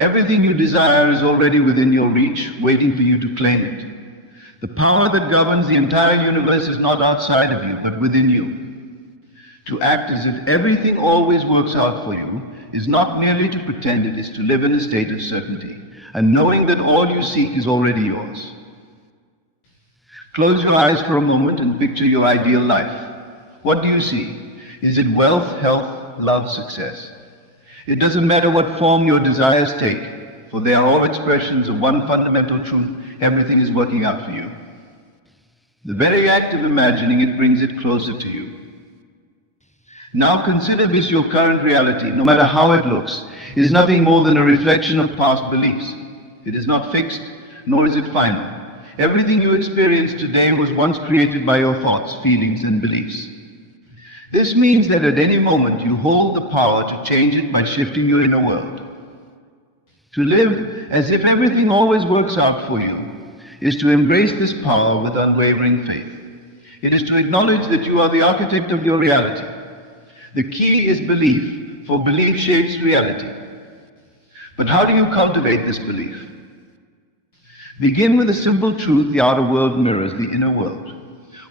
Everything you desire is already within your reach, waiting for you to claim it. The power that governs the entire universe is not outside of you, but within you. To act as if everything always works out for you is not merely to pretend, it is to live in a state of certainty, and knowing that all you seek is already yours. Close your eyes for a moment and picture your ideal life. What do you see? Is it wealth, health, love, success? It doesn't matter what form your desires take, for they are all expressions of one fundamental truth: everything is working out for you. The very act of imagining it brings it closer to you. Now consider this: your current reality, no matter how it looks, is nothing more than a reflection of past beliefs. It is not fixed, nor is it final. Everything you experience today was once created by your thoughts, feelings, and beliefs. This means that at any moment you hold the power to change it by shifting your inner world. To live as if everything always works out for you is to embrace this power with unwavering faith. It is to acknowledge that you are the architect of your reality. The key is belief, for belief shapes reality. But how do you cultivate this belief? Begin with a simple truth the outer world mirrors the inner world.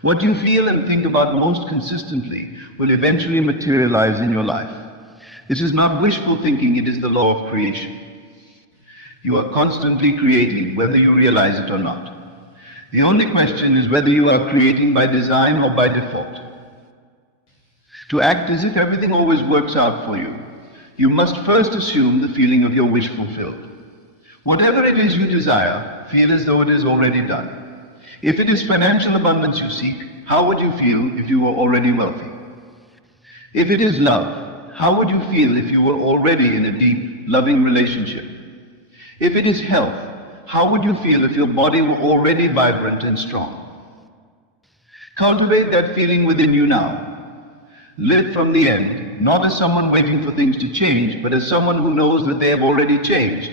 What you feel and think about most consistently will eventually materialize in your life. This is not wishful thinking, it is the law of creation. You are constantly creating, whether you realize it or not. The only question is whether you are creating by design or by default. To act as if everything always works out for you, you must first assume the feeling of your wish fulfilled. Whatever it is you desire, feel as though it is already done. If it is financial abundance you seek, how would you feel if you were already wealthy? If it is love, how would you feel if you were already in a deep, loving relationship? If it is health, how would you feel if your body were already vibrant and strong? Cultivate that feeling within you now. Live from the end, not as someone waiting for things to change, but as someone who knows that they have already changed.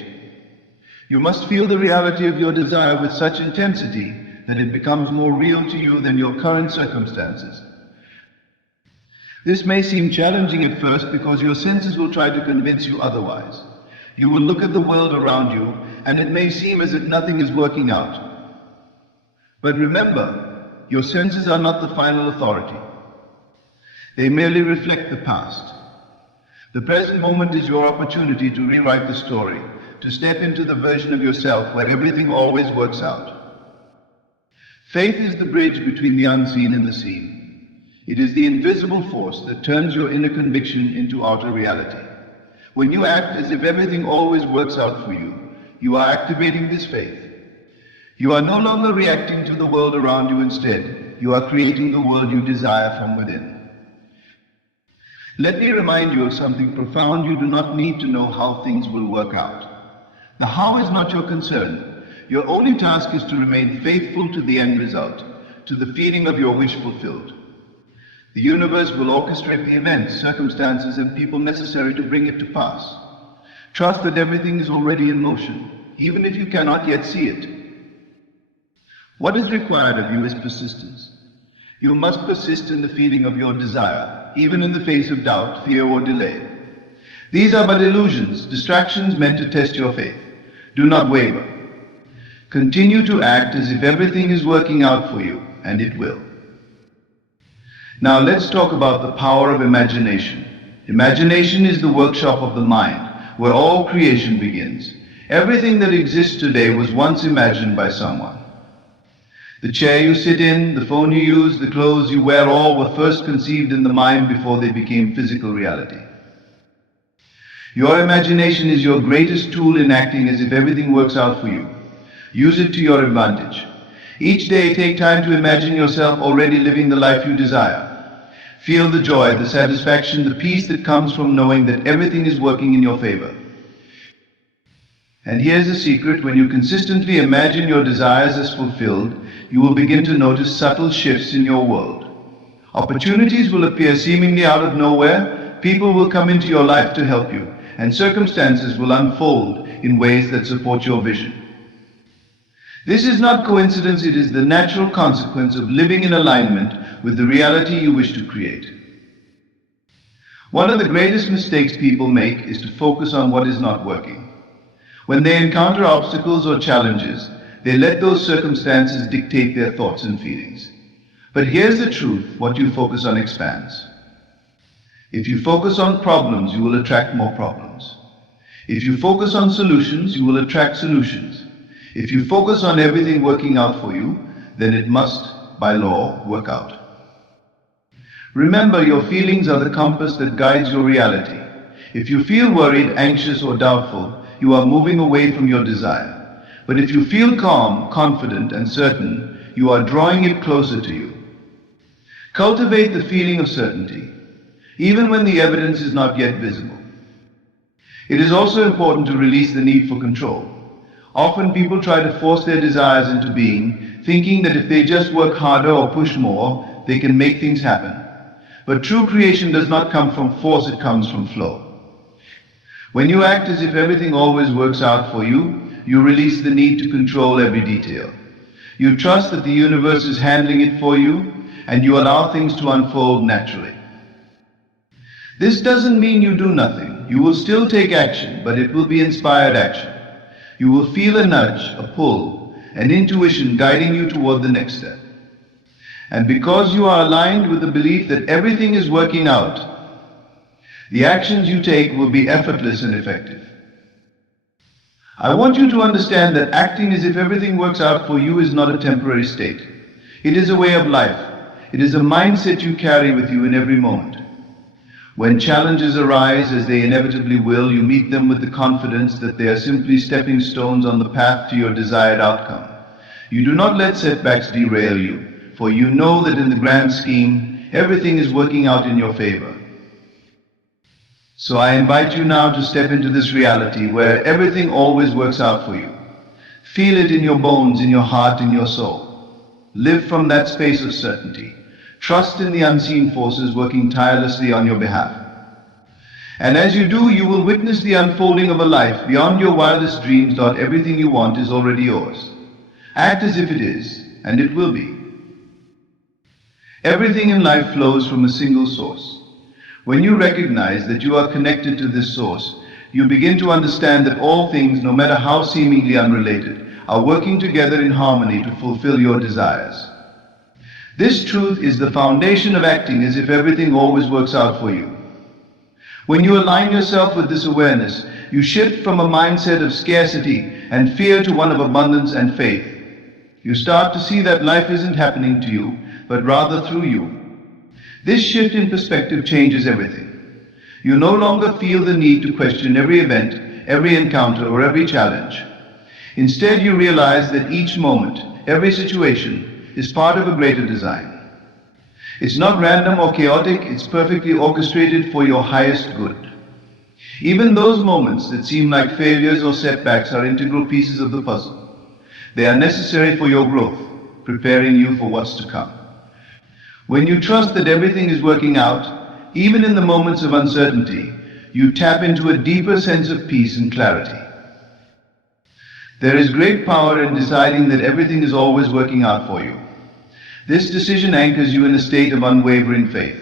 You must feel the reality of your desire with such intensity that it becomes more real to you than your current circumstances. This may seem challenging at first because your senses will try to convince you otherwise. You will look at the world around you and it may seem as if nothing is working out. But remember, your senses are not the final authority. They merely reflect the past. The present moment is your opportunity to rewrite the story, to step into the version of yourself where everything always works out. Faith is the bridge between the unseen and the seen. It is the invisible force that turns your inner conviction into outer reality. When you act as if everything always works out for you, you are activating this faith. You are no longer reacting to the world around you. Instead, you are creating the world you desire from within. Let me remind you of something profound. You do not need to know how things will work out. The how is not your concern. Your only task is to remain faithful to the end result, to the feeling of your wish fulfilled. The universe will orchestrate the events, circumstances, and people necessary to bring it to pass. Trust that everything is already in motion, even if you cannot yet see it. What is required of you is persistence. You must persist in the feeling of your desire, even in the face of doubt, fear, or delay. These are but illusions, distractions meant to test your faith. Do not waver. Continue to act as if everything is working out for you, and it will. Now let's talk about the power of imagination. Imagination is the workshop of the mind, where all creation begins. Everything that exists today was once imagined by someone. The chair you sit in, the phone you use, the clothes you wear, all were first conceived in the mind before they became physical reality. Your imagination is your greatest tool in acting as if everything works out for you. Use it to your advantage. Each day, take time to imagine yourself already living the life you desire. Feel the joy, the satisfaction, the peace that comes from knowing that everything is working in your favor. And here's the secret: when you consistently imagine your desires as fulfilled, you will begin to notice subtle shifts in your world. Opportunities will appear seemingly out of nowhere, people will come into your life to help you, and circumstances will unfold in ways that support your vision. This is not coincidence, it is the natural consequence of living in alignment with the reality you wish to create. One of the greatest mistakes people make is to focus on what is not working. When they encounter obstacles or challenges, they let those circumstances dictate their thoughts and feelings. But here's the truth: what you focus on expands. If you focus on problems, you will attract more problems. If you focus on solutions, you will attract solutions. If you focus on everything working out for you, then it must, by law, work out. Remember, your feelings are the compass that guides your reality. If you feel worried, anxious, or doubtful, you are moving away from your desire. But if you feel calm, confident, and certain, you are drawing it closer to you. Cultivate the feeling of certainty, even when the evidence is not yet visible. It is also important to release the need for control. Often people try to force their desires into being, thinking that if they just work harder or push more, they can make things happen. But true creation does not come from force, it comes from flow. When you act as if everything always works out for you, you release the need to control every detail. You trust that the universe is handling it for you, and you allow things to unfold naturally. This doesn't mean you do nothing. You will still take action, but it will be inspired action. You will feel a nudge, a pull, an intuition guiding you toward the next step. And because you are aligned with the belief that everything is working out, the actions you take will be effortless and effective. I want you to understand that acting as if everything works out for you is not a temporary state. It is a way of life. It is a mindset you carry with you in every moment. When challenges arise, as they inevitably will, you meet them with the confidence that they are simply stepping stones on the path to your desired outcome. You do not let setbacks derail you, for you know that in the grand scheme, everything is working out in your favor. So I invite you now to step into this reality where everything always works out for you. Feel it in your bones, in your heart, in your soul. Live from that space of certainty. Trust in the unseen forces working tirelessly on your behalf. And as you do, you will witness the unfolding of a life beyond your wildest dreams. Everything you want is already yours. Act as if it is, and it will be. Everything in life flows from a single source. When you recognize that you are connected to this source, you begin to understand that all things, no matter how seemingly unrelated, are working together in harmony to fulfill your desires. This truth is the foundation of acting as if everything always works out for you. When you align yourself with this awareness, you shift from a mindset of scarcity and fear to one of abundance and faith. You start to see that life isn't happening to you, but rather through you. This shift in perspective changes everything. You no longer feel the need to question every event, every encounter, or every challenge. Instead, you realize that each moment, every situation, is part of a greater design. It's not random or chaotic, it's perfectly orchestrated for your highest good. Even those moments that seem like failures or setbacks are integral pieces of the puzzle. They are necessary for your growth, preparing you for what's to come. When you trust that everything is working out, even in the moments of uncertainty, you tap into a deeper sense of peace and clarity. There is great power in deciding that everything is always working out for you. This decision anchors you in a state of unwavering faith.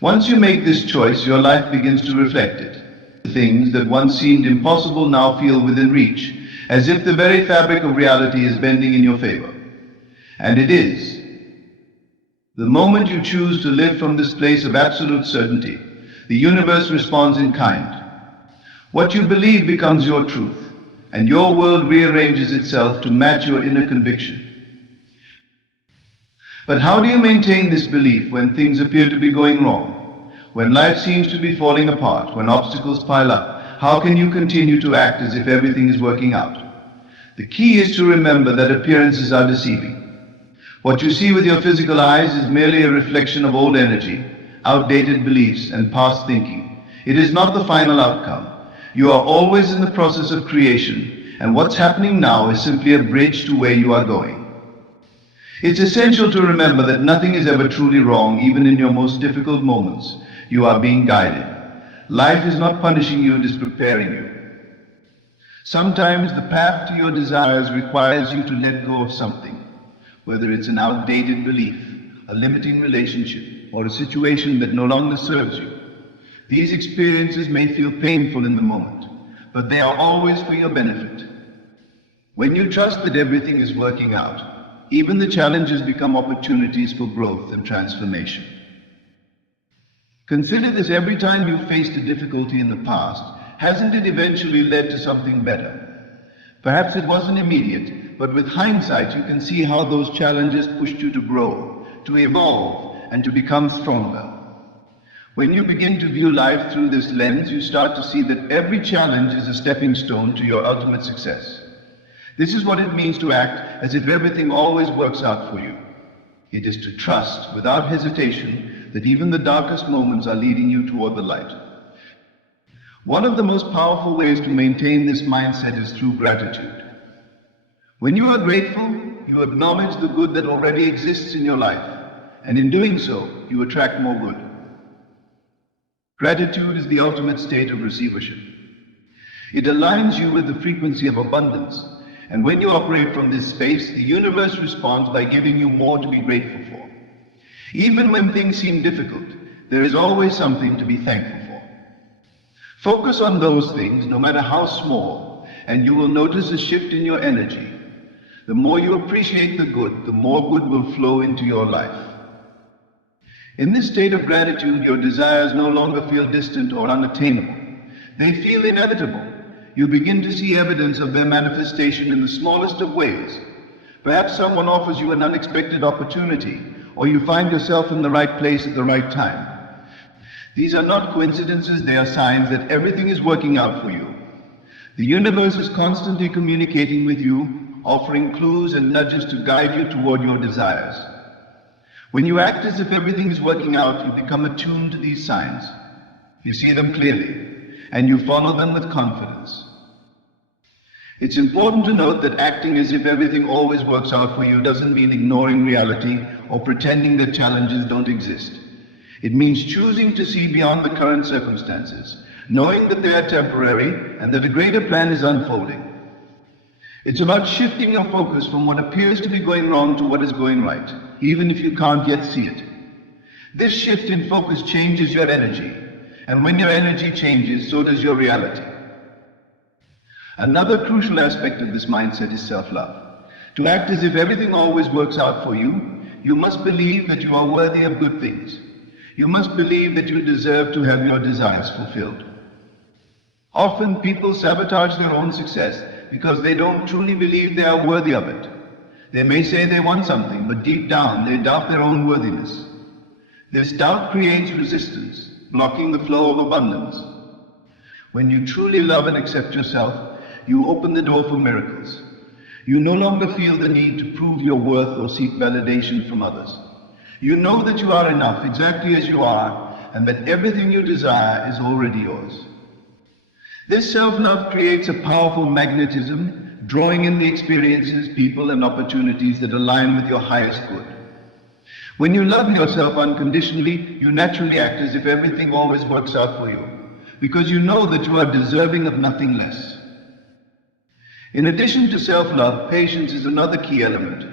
Once you make this choice, your life begins to reflect it. Things that once seemed impossible now feel within reach, as if the very fabric of reality is bending in your favor. And it is. The moment you choose to live from this place of absolute certainty, the universe responds in kind. What you believe becomes your truth, and your world rearranges itself to match your inner conviction. But how do you maintain this belief when things appear to be going wrong? When life seems to be falling apart, when obstacles pile up, how can you continue to act as if everything is working out? The key is to remember that appearances are deceiving. What you see with your physical eyes is merely a reflection of old energy, outdated beliefs, and past thinking. It is not the final outcome. You are always in the process of creation, and what's happening now is simply a bridge to where you are going. It's essential to remember that nothing is ever truly wrong, even in your most difficult moments. You are being guided. Life is not punishing you, it is preparing you. Sometimes the path to your desires requires you to let go of something, whether it's an outdated belief, a limiting relationship, or a situation that no longer serves you. These experiences may feel painful in the moment, but they are always for your benefit. When you trust that everything is working out, even the challenges become opportunities for growth and transformation. Consider this: every time you faced a difficulty in the past, hasn't it eventually led to something better? Perhaps it wasn't immediate, but with hindsight you can see how those challenges pushed you to grow, to evolve, and to become stronger. When you begin to view life through this lens, you start to see that every challenge is a stepping stone to your ultimate success. This is what it means to act as if everything always works out for you. It is to trust without hesitation that even the darkest moments are leading you toward the light. One of the most powerful ways to maintain this mindset is through gratitude. When you are grateful, you acknowledge the good that already exists in your life, and in doing so, you attract more good. Gratitude is the ultimate state of receivership. It aligns you with the frequency of abundance, and when you operate from this space, the universe responds by giving you more to be grateful for. Even when things seem difficult, there is always something to be thankful for. Focus on those things, no matter how small, and you will notice a shift in your energy. The more you appreciate the good, the more good will flow into your life. In this state of gratitude, your desires no longer feel distant or unattainable. They feel inevitable. You begin to see evidence of their manifestation in the smallest of ways. Perhaps someone offers you an unexpected opportunity, or you find yourself in the right place at the right time. These are not coincidences, they are signs that everything is working out for you. The universe is constantly communicating with you, offering clues and nudges to guide you toward your desires. When you act as if everything is working out, you become attuned to these signs. You see them clearly, and you follow them with confidence. It's important to note that acting as if everything always works out for you doesn't mean ignoring reality or pretending that challenges don't exist. It means choosing to see beyond the current circumstances, knowing that they are temporary and that a greater plan is unfolding. It's about shifting your focus from what appears to be going wrong to what is going right, even if you can't yet see it. This shift in focus changes your energy, and when your energy changes, so does your reality. Another crucial aspect of this mindset is self-love. To act as if everything always works out for you, you must believe that you are worthy of good things. You must believe that you deserve to have your desires fulfilled. Often people sabotage their own success because they don't truly believe they are worthy of it. They may say they want something, but deep down they doubt their own worthiness. This doubt creates resistance, blocking the flow of abundance. When you truly love and accept yourself, you open the door for miracles. You no longer feel the need to prove your worth or seek validation from others. You know that you are enough exactly as you are, and that everything you desire is already yours. This self-love creates a powerful magnetism, drawing in the experiences, people, and opportunities that align with your highest good. When you love yourself unconditionally, you naturally act as if everything always works out for you, because you know that you are deserving of nothing less. In addition to self-love, patience is another key element.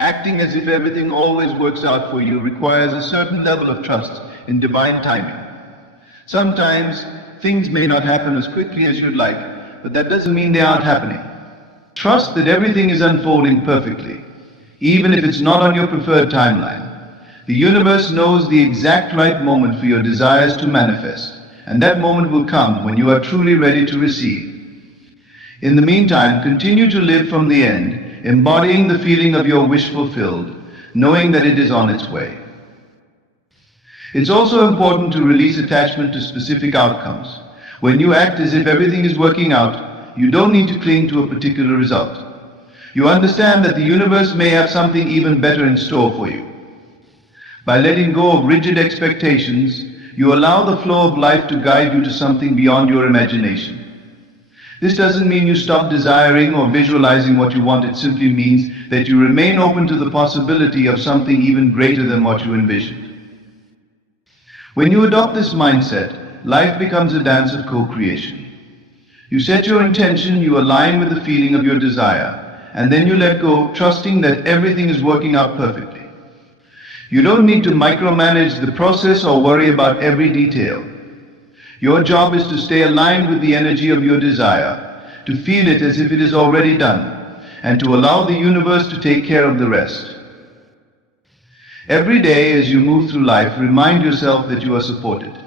Acting as if everything always works out for you requires a certain level of trust in divine timing. Sometimes things may not happen as quickly as you'd like, but that doesn't mean they aren't happening. Trust that everything is unfolding perfectly, even if it's not on your preferred timeline. The universe knows the exact right moment for your desires to manifest, and that moment will come when you are truly ready to receive. In the meantime, continue to live from the end, embodying the feeling of your wish fulfilled, knowing that it is on its way. It's also important to release attachment to specific outcomes. When you act as if everything is working out, you don't need to cling to a particular result. You understand that the universe may have something even better in store for you. By letting go of rigid expectations, you allow the flow of life to guide you to something beyond your imagination. This doesn't mean you stop desiring or visualizing what you want. It simply means that you remain open to the possibility of something even greater than what you envisioned. When you adopt this mindset, life becomes a dance of co-creation. You set your intention, you align with the feeling of your desire, and then you let go, trusting that everything is working out perfectly. You don't need to micromanage the process or worry about every detail. Your job is to stay aligned with the energy of your desire, to feel it as if it is already done, and to allow the universe to take care of the rest. Every day as you move through life, remind yourself that you are supported.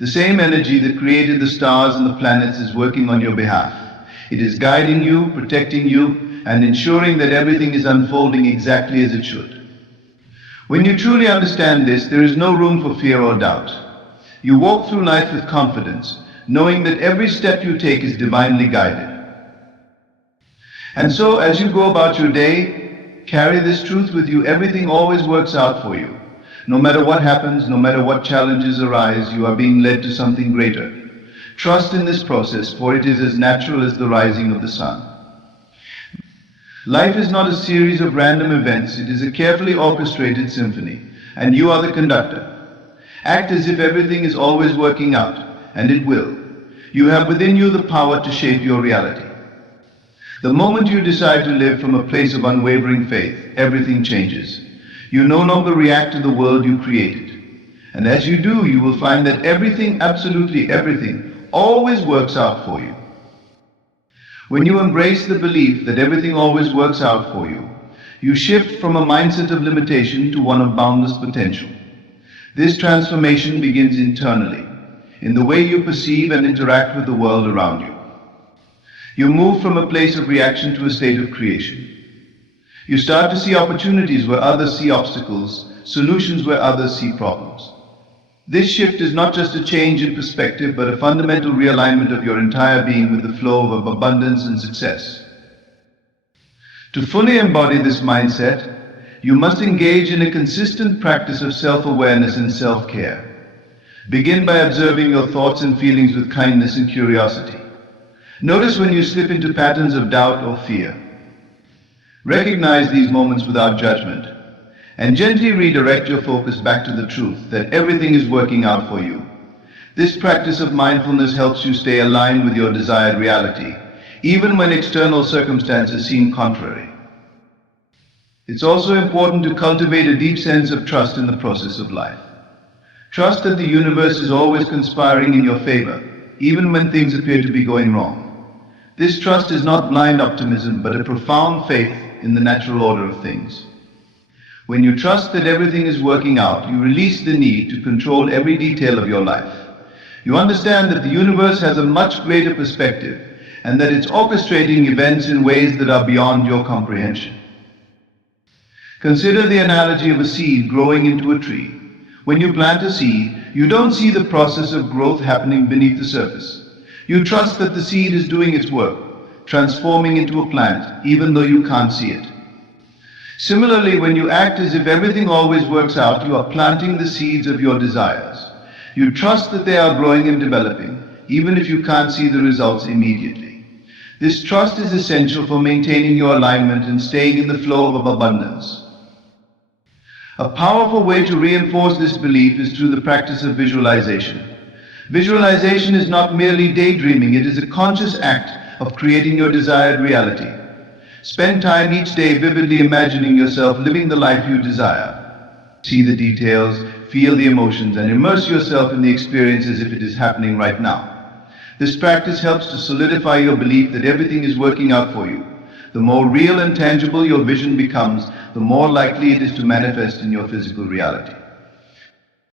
The same energy that created the stars and the planets is working on your behalf. It is guiding you, protecting you, and ensuring that everything is unfolding exactly as it should. When you truly understand this, there is no room for fear or doubt. You walk through life with confidence, knowing that every step you take is divinely guided. And so, as you go about your day, carry this truth with you. Everything always works out for you. No matter what happens, no matter what challenges arise, you are being led to something greater. Trust in this process, for it is as natural as the rising of the sun. Life is not a series of random events, it is a carefully orchestrated symphony, and you are the conductor. Act as if everything is always working out, and it will. You have within you the power to shape your reality. The moment you decide to live from a place of unwavering faith, everything changes. You no longer react to the world you created. And as you do, you will find that everything, absolutely everything, always works out for you. When you embrace the belief that everything always works out for you, you shift from a mindset of limitation to one of boundless potential. This transformation begins internally, in the way you perceive and interact with the world around you. You move from a place of reaction to a state of creation. You start to see opportunities where others see obstacles, solutions where others see problems. This shift is not just a change in perspective, but a fundamental realignment of your entire being with the flow of abundance and success. To fully embody this mindset, you must engage in a consistent practice of self-awareness and self-care. Begin by observing your thoughts and feelings with kindness and curiosity. Notice when you slip into patterns of doubt or fear. Recognize these moments without judgment, and gently redirect your focus back to the truth that everything is working out for you. This practice of mindfulness helps you stay aligned with your desired reality, even when external circumstances seem contrary. It's also important to cultivate a deep sense of trust in the process of life. Trust that the universe is always conspiring in your favor, even when things appear to be going wrong. This trust is not blind optimism, but a profound faith in the natural order of things. When you trust that everything is working out, you release the need to control every detail of your life. You understand that the universe has a much greater perspective, and that it's orchestrating events in ways that are beyond your comprehension. Consider the analogy of a seed growing into a tree. When you plant a seed, you don't see the process of growth happening beneath the surface. You trust that the seed is doing its work, transforming into a plant, even though you can't see it. Similarly, when you act as if everything always works out, you are planting the seeds of your desires. You trust that they are growing and developing, even if you can't see the results immediately. This trust is essential for maintaining your alignment and staying in the flow of abundance. A powerful way to reinforce this belief is through the practice of visualization. Visualization is not merely daydreaming, it is a conscious act of creating your desired reality. Spend time each day vividly imagining yourself living the life you desire. See the details, feel the emotions, and immerse yourself in the experience as if it is happening right now. This practice helps to solidify your belief that everything is working out for you. The more real and tangible your vision becomes, the more likely it is to manifest in your physical reality.